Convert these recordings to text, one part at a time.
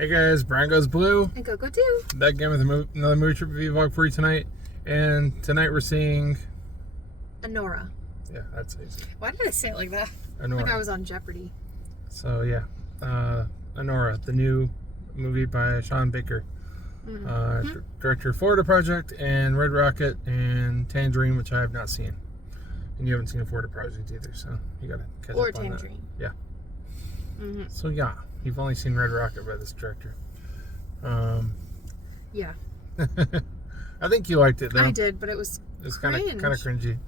Hey guys, Brian Goes Blue. And Coco too. Back again with another movie trip review vlog for you tonight. And tonight we're seeing... Anora. Yeah, that's easy. Why did I say it like that? Anora. Like I was on Jeopardy. So yeah, Anora, the new movie by Sean Baker. Director of Florida Project and Red Rocket and Tangerine, which I have not seen. And you haven't seen Florida Project either, so you gotta catch up on Tangerine. that. Yeah. So yeah, you've only seen Red Rocket by this director. Yeah. I think you liked it though. I did, but it was kind of cringy.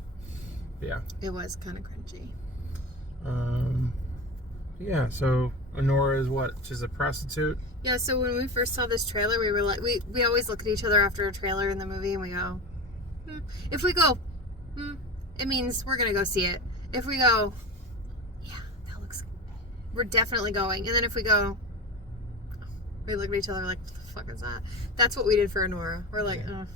Yeah. It was kind of cringy. Yeah, so Anora is what? She's a prostitute? Yeah, so when we first saw this trailer, we were like, we always look at each other after a trailer in the movie and we go, if we go, it means we're going to go see it. If we go, yeah, that looks, we're definitely going. And then if we go, we look at each other like, what the fuck is that? That's what we did for Anora. We're like, yeah. ugh.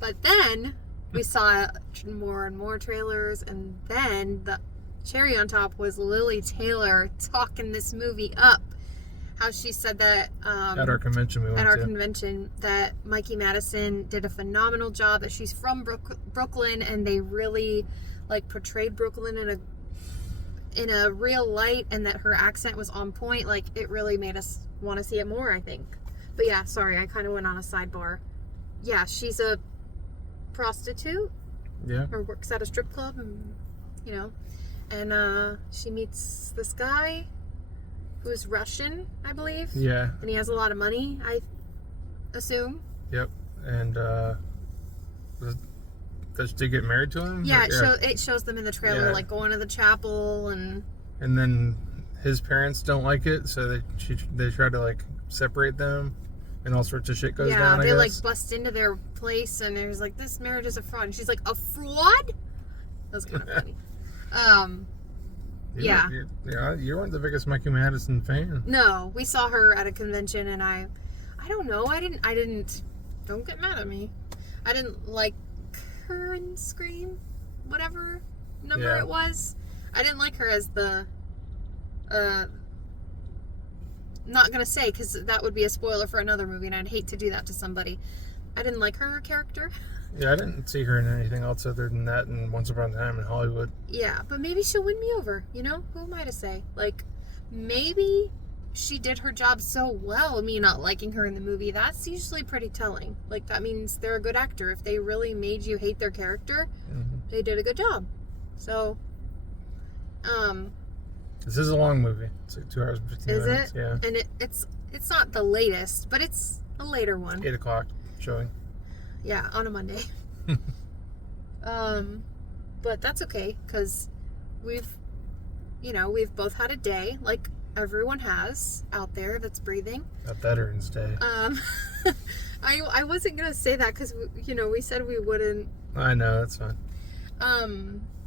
But then we saw more and more trailers, and then the cherry on top was Lily Taylor talking this movie up. How she said that at our convention convention that Mikey Madison did a phenomenal job, that she's from Brooklyn and they really like portrayed Brooklyn in a real light, and that her accent was on point. Like, it really made us want to see it more, I think. But yeah, sorry, I kind of went on a sidebar. Yeah, she's a prostitute. Yeah. Or works at a strip club, and and she meets this guy who's Russian, I believe. Yeah. And he has a lot of money, I assume. And does she get married to him? Yeah, it shows them in the trailer, like going to the chapel, and then his parents don't like it, so they try to like separate them, and all sorts of shit goes down. Yeah, they like bust into their place, and there's like, this marriage is a fraud. And she's like, a fraud? That was kind of funny. You weren't the biggest Mikey Madison fan. No, we saw her at a convention, and I don't know. I didn't. Don't get mad at me. I didn't like her in Scream, whatever number it was. I didn't like her as the. Not gonna say, because that would be a spoiler for another movie, and I'd hate to do that to somebody. I didn't like her character. Yeah, I didn't see her in anything else other than that and Once Upon a Time in Hollywood. Yeah, but maybe she'll win me over, Who am I to say? Like, maybe she did her job so well, me not liking her in the movie. That's usually pretty telling. Like, that means they're a good actor. If they really made you hate their character, they did a good job. So, this is a long movie. It's like 2 hours and 15 minutes. Is it? Yeah. And it's not the latest, but it's a later one. 8 o'clock showing. Yeah, on a Monday. But that's okay, because we've both had a day, like everyone has out there that's breathing. A Veterans Day. I wasn't gonna say that because we said we wouldn't. I know, that's fine.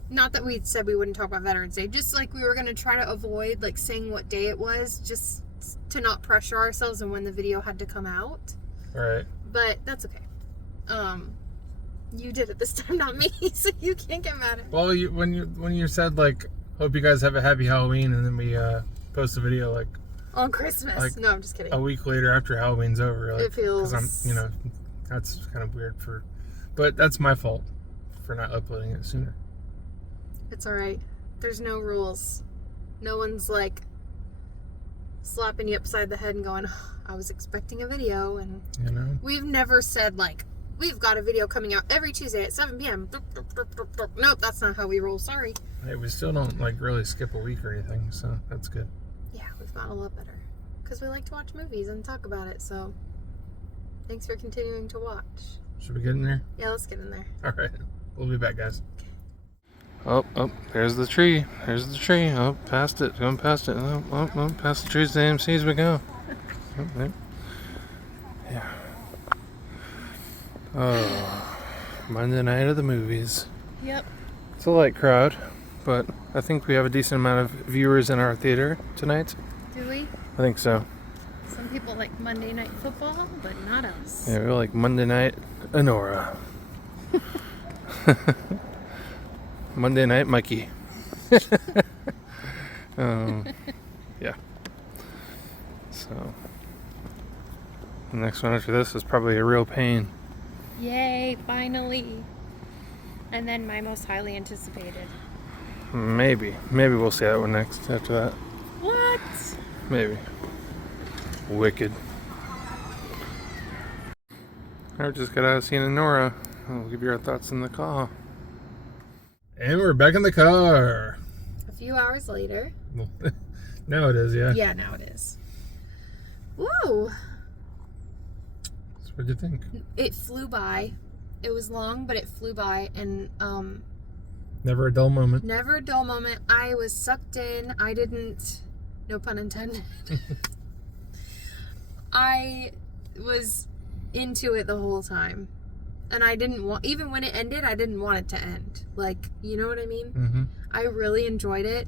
Not that we said we wouldn't talk about Veterans Day, just like we were gonna try to avoid like saying what day it was, just to not pressure ourselves and when the video had to come out. Right. But that's okay. You did it this time, not me, so you can't get mad at me. Well, when you said like, hope you guys have a happy Halloween, and then we post a video like on Christmas. Like, no, I'm just kidding. A week later after Halloween's over, like, it feels. Because that's kind of weird but that's my fault for not uploading it sooner. It's all right. There's no rules. No one's like slapping you upside the head and going, oh, I was expecting a video, and we've never said like, we've got a video coming out every Tuesday at 7 p.m. Nope, that's not how we roll. Sorry. Hey, we still don't like really skip a week or anything, so that's good. Yeah, we've gotten a lot better because we like to watch movies and talk about it. So thanks for continuing to watch. Should we get in there? Yeah, let's get in there. All right, we'll be back, guys. Oh, there's the tree. There's the tree. Oh, past it. Going past it. Oh, past the trees to AMC as we go. Oh, there. Yeah. Oh, Monday night of the movies. Yep. It's a light crowd, but I think we have a decent amount of viewers in our theater tonight. Do we? I think so. Some people like Monday Night Football, but not us. Yeah, we like Monday Night Anora. Monday Night Mikey. Yeah. So The next one after this is probably a real pain. Yay, finally. And then my most highly anticipated. Maybe we'll see that one next after that. What? Maybe. Wicked. I just got out of seeing Anora. We'll give you our thoughts in the car. And we're back in the car. A few hours later. Now it is, yeah. Yeah, now it is. Woo! So what'd you think? It flew by. It was long, but it flew by, and Never a dull moment. never a dull moment. I was sucked in. I didn't, no pun intended. I was into it the whole time. And I didn't want, even when it ended, I didn't want it to end. Like, you know what I mean? Mm-hmm. I really enjoyed it.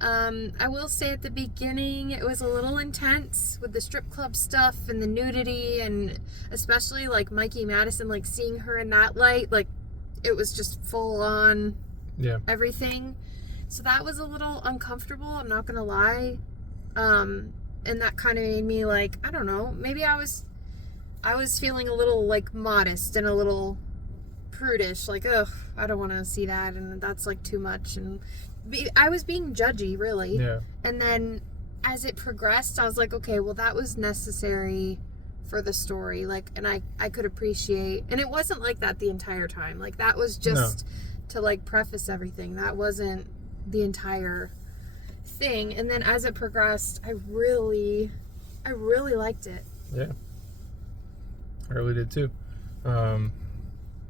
I will say at the beginning, it was a little intense with the strip club stuff and the nudity, and especially like Mikey Madison, like seeing her in that light, like it was just full on everything. So that was a little uncomfortable, I'm not gonna lie. And that kind of made me like, I don't know, maybe I was feeling a little like modest and a little prudish, like, ugh, I don't want to see that, and that's like too much, and I was being judgy, really. Yeah. And then as it progressed, I was like, okay, well, that was necessary for the story, like, and I could appreciate, and it wasn't like that the entire time, like that was just to like preface everything, that wasn't the entire thing. And then as it progressed, I really liked it. Yeah, I really did too.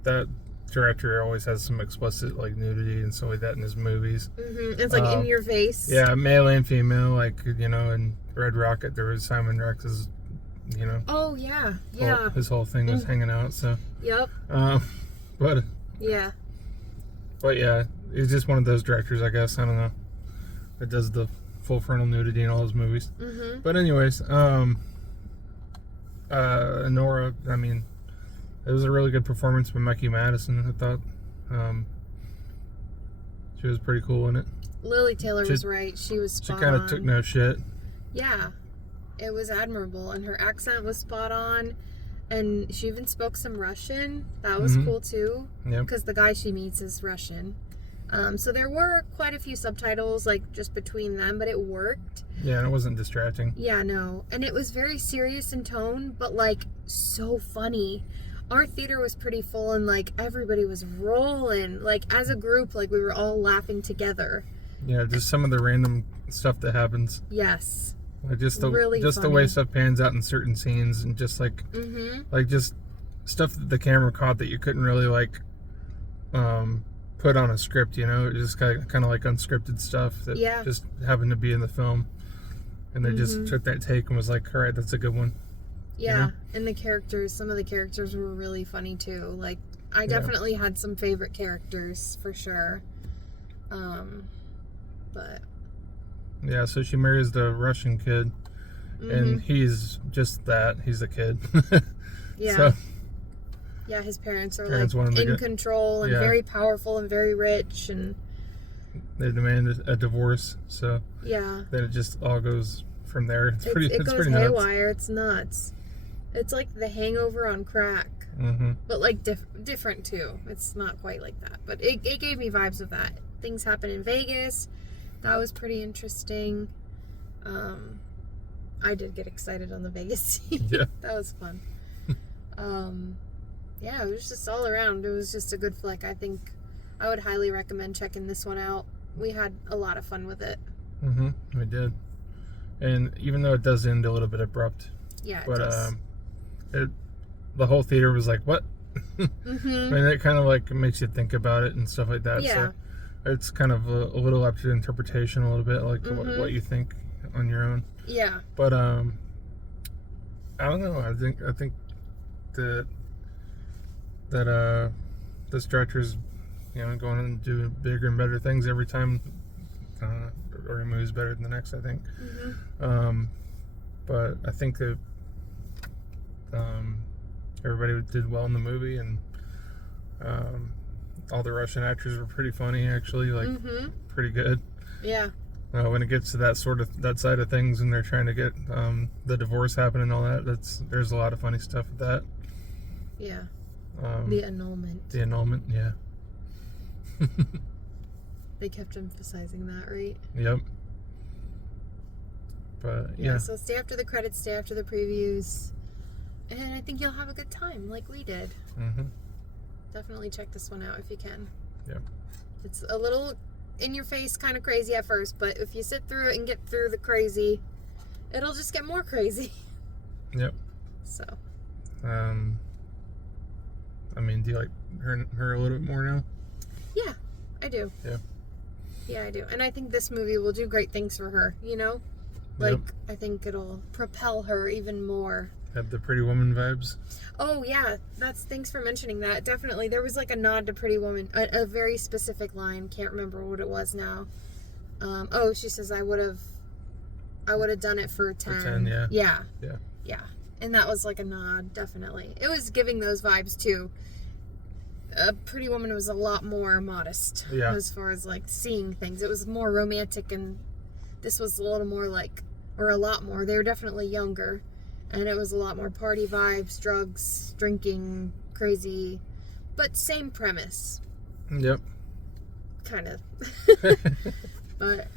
That director always has some explicit like nudity and stuff like that in his movies. Mm-hmm. It's like in your face. Yeah, male and female. Like, you know, in Red Rocket there was Simon Rex's, you know. Oh yeah, yeah. His whole thing was hanging out. So. Yep. But. Yeah. But yeah, he's just one of those directors, I guess. I don't know. That does the full frontal nudity in all his movies. Mm-hmm. But anyways, Anora, I mean, it was a really good performance by Mikey Madison, I thought. She was pretty cool in it. Lily Taylor was right. She was spot on. She kind of took no shit. Yeah. It was admirable. And her accent was spot on. And she even spoke some Russian. That was cool, too. Yeah. Because the guy she meets is Russian. So there were quite a few subtitles, like, just between them, but it worked. Yeah, and it wasn't distracting. Yeah, no. And it was very serious in tone, but, like, so funny. Our theater was pretty full, and, like, everybody was rolling. Like, as a group, like, we were all laughing together. Yeah, just some of the random stuff that happens. Yes. Like, just the really just funny. the way stuff pans out in certain scenes, and just, like, like, just stuff that the camera caught that you couldn't really, like, put on a script, you know? It just kind of like unscripted stuff that just happened to be in the film. And they just took that take and was like, all right, that's a good one. Yeah, you know? And the characters, some of the characters were really funny too. Like, I definitely had some favorite characters for sure. But yeah, so she marries the Russian kid, and he's just that. He's a kid. Yeah. So, yeah, his parents are want him like to in control and very powerful and very rich, and they demand a divorce. So yeah, then it just all goes from there. It goes pretty haywire. It's nuts. It's like The Hangover on crack, but like different too. It's not quite like that, but it gave me vibes of that. Things happen in Vegas. That was pretty interesting. I did get excited on the Vegas scene. Yeah. That was fun. Yeah, it was just all around. It was just a good flick. I think I would highly recommend checking this one out. We had a lot of fun with it. We did. And even though it does end a little bit abrupt. Yeah, it does. The whole theater was like, what? I mean, it kind of like makes you think about it and stuff like that. Yeah. So it's kind of a little up to interpretation a little bit, like what you think on your own. Yeah. But I don't know. I think that this director's, you know, going and doing bigger and better things every time. Or a movie's better than the next, I think. But I think that everybody did well in the movie, and all the Russian actors were pretty funny, actually, like pretty good. Yeah. When it gets to that side of things, and they're trying to get the divorce happen and all that, there's a lot of funny stuff with that. Yeah. The annulment. Yeah. They kept emphasizing that, right? Yep. But yeah. So stay after the credits, stay after the previews, and I think you'll have a good time, like we did. Definitely check this one out if you can. Yep. It's a little in your face, kind of crazy at first, but if you sit through it and get through the crazy, it'll just get more crazy. Yep. So. I mean, do you like her a little bit more now? Yeah, I do. Yeah. Yeah, I do. And I think this movie will do great things for her, you know? Like, Yep. I think it'll propel her even more. Had the Pretty Woman vibes. Oh, yeah. Thanks for mentioning that. Definitely. There was like a nod to Pretty Woman, a very specific line. Can't remember what it was now. She says, I would have done it for 10. For 10, yeah. Yeah. Yeah. Yeah. And that was like a nod, definitely. It was giving those vibes too. Pretty Woman was a lot more modest as far as like seeing things. It was more romantic, and this was a little more like, or a lot more. They were definitely younger, and it was a lot more party vibes, drugs, drinking, crazy, but same premise. Yep. Kind of. But,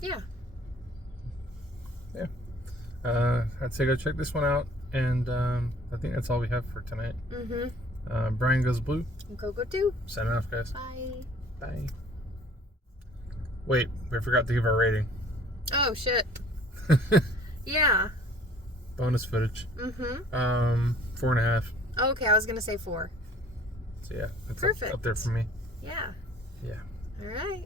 yeah. Yeah. I'd say go check this one out, and I think that's all we have for tonight. Brian Goes Blue. Go too. Signing off, guys. Bye. Bye. Wait, we forgot to give our rating. Oh, shit. Yeah. Bonus footage. 4.5. Okay, I was gonna say 4. So yeah, it's Perfect. up there for me. Yeah. Yeah. All right.